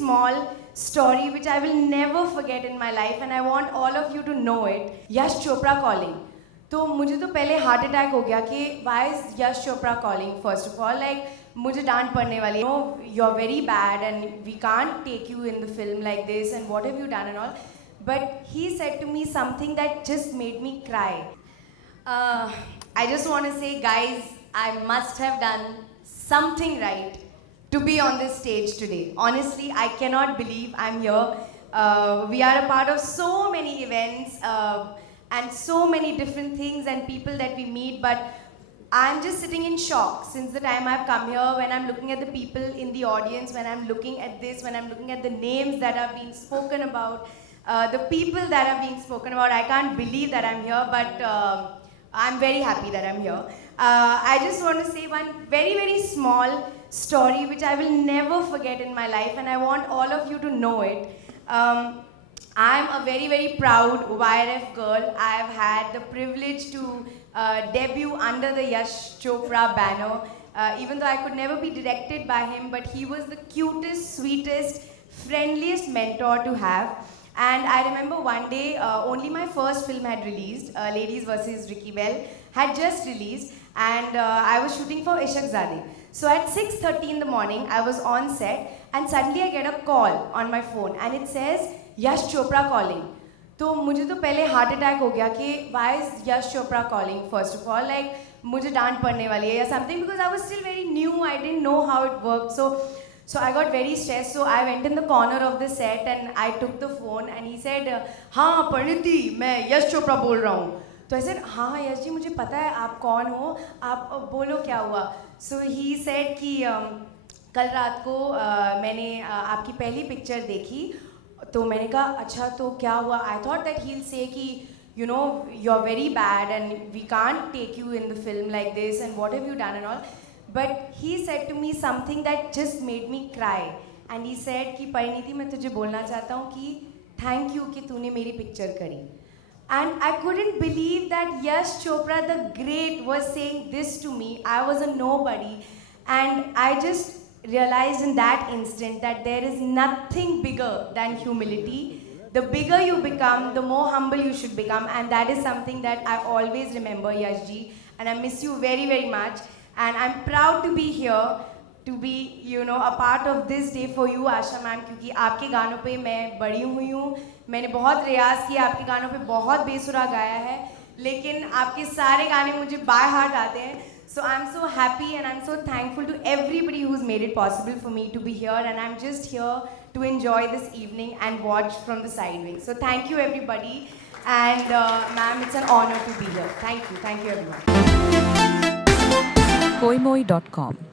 small story which I will never forget in my life and I want all of you to know it. Yash Chopra calling. तो मुझे तो पहले heart attack हो गया कि why is Yash Chopra calling first of all, like मुझे डांट पड़ने वाली, no, you're very bad and we can't take you in the film like this and what have you done and all. But he said to me something that just made me cry. I just want to say, guys, I must have done something right to be on this stage today. Honestly, I cannot believe I'm here. We are a part of so many events and so many different things and people that we meet, but I'm just sitting in shock since the time I've come here, when I'm looking at the people in the audience, when I'm looking at this, when I'm looking at the names that are being spoken about, the people that are being spoken about. I can't believe that I'm here, but I'm very happy that I'm here. I just want to say one very, very small story which I will never forget in my life and I want all of you to know it. I'm a very, very proud YRF girl. I have had the privilege to debut under the Yash Chopra banner, even though I could never be directed by him, but he was the cutest, sweetest, friendliest mentor to have. And I remember one day, only my first film had released, Ladies vs. Ricky Bell, had just released, and I was shooting for Ishaq Zadeh. So at 6:30 in the morning, I was on set, and suddenly I get a call on my phone, and it says, Yash Chopra calling. तो मुझे तो पहले heart attack हो गया कि why is Yash Chopra calling first of all, like मुझे डांट पड़ने वाली है या something, because I was still very new, I didn't know how it worked. So I got very stressed, so I went in the corner of the set and I took the phone and he said, हाँ परिणीति, मैं यश चोपड़ा बोल रहा हूँ. तो I said, हाँ यश जी मुझे पता है आप कौन हो, आप बोलो क्या हुआ. So he said कि कल रात को मैंने आपकी पहली पिक्चर देखी. तो मैंने कहा अच्छा तो क्या हुआ. I thought that he'll say कि you know you're very bad and we can't take you in the film like this and what have you done and all. But he said to me something that just made me cry. And he said कि परिणीति मैं तुझे बोलना चाहता हूँ कि thank you कि तूने मेरी पिक्चर करी. And I couldn't believe that Yash Chopra the great was saying this to me. I was a nobody. And I just realized in that instant that there is nothing bigger than humility. The bigger you become, the more humble you should become. And that is something that I always remember, Yash ji. And I miss you very, very much. And I'm proud to be here, to be, you know, a part of this day for you, Asha ma'am, क्योंकि आपके गानों पे मैं बड़ी हुई हूँ. मैंने बहुत रियाज किया, आपके गानों पे बहुत बेसुरा गाया है, लेकिन आपके सारे गाने मुझे by heart आते हैं. So I'm so happy and I'm so thankful to everybody who's made it possible for me to be here, and I'm just here to enjoy this evening and watch from the side wing. So thank you everybody, and ma'am, it's an honor to be here. Thank you everyone. koimoi.com